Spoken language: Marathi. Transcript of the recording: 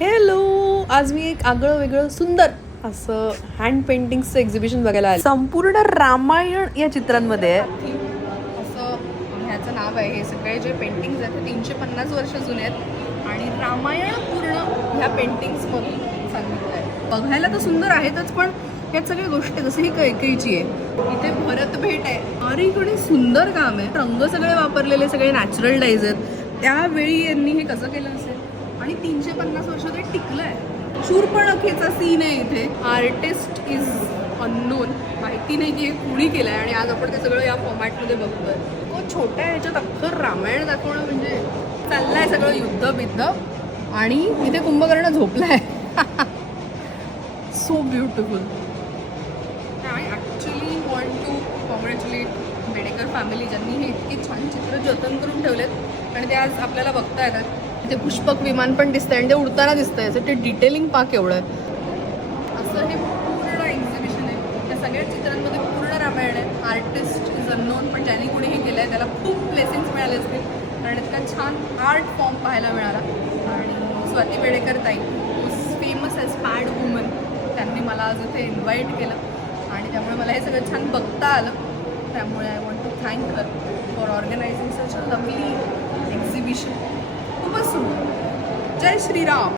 हॅलो आज मी एक आगळं वेगळं सुंदर असं हँड पेंटिंगचं एक्झिबिशन बघायला आलं. संपूर्ण रामायण या चित्रांमध्ये आहे असं ह्याचं नाव आहे. हे सगळे जे पेंटिंग्स आहेत ते तीनशे पन्नास वर्ष जुने आहेत. आणि रामायण पूर्ण ह्या पेंटिंग्समधून सांगितलं आहे. बघायला तर सुंदर आहेतच पण यात सगळ्या गोष्टी जसं ही कैकेयची आहे. इथे भरत भेट आहे. अरे इकडे सुंदर काम आहे. रंग सगळे वापरलेले सगळे नॅचरल डाईज आहेत. त्यावेळी यांनी हे कसं केलं असेल? आणि तीनशे पन्नास वर्ष ते टिकलं आहे शूरपणखेचा सीन आहे इथे. आर्टिस्ट इज अननोन माहिती नाही की हे कुणी केलं आहे आणि आज आपण ते सगळं या फॉर्मॅटमध्ये बघतोय. तो छोट्या ह्याच्यात अख्खं रामायण दाखवणं म्हणजे चाललंय सगळं युद्ध बिद्ध. आणि इथे कुंभकर्ण झोपलाय. So beautiful I actually want to congratulate Bedekar family ज्यांनी हे इतके छान चित्र जतन करून ठेवलेत. आणि ते आज आपल्याला बघता येतात ते पुष्पक विमान पण दिसतंय आणि ते उडताना दिसतंय. असं ते डिटेलिंग पाक एवढं आहे. असं हे पूर्ण एक्झिबिशन आहे. त्या सगळ्या चित्रांमध्ये पूर्ण रामायण आहे. आर्टिस्ट इज अननोन पण ज्यांनी कुणी हे केलं आहे त्याला खूप ब्लेसिंग्स मिळाले असतील. कारण इतका छान आर्ट फॉर्म पाहायला मिळाला. आणि स्वाती बेडेकर ताई फेमस एज पॅड वुमन त्यांनी मला आज इथे इन्व्हाइट केलं. आणि त्यामुळे मला हे सगळं छान बघता आलं. त्यामुळे I want to thank her for organising such a lovely exhibition खूपच सुंदर जय श्रीराम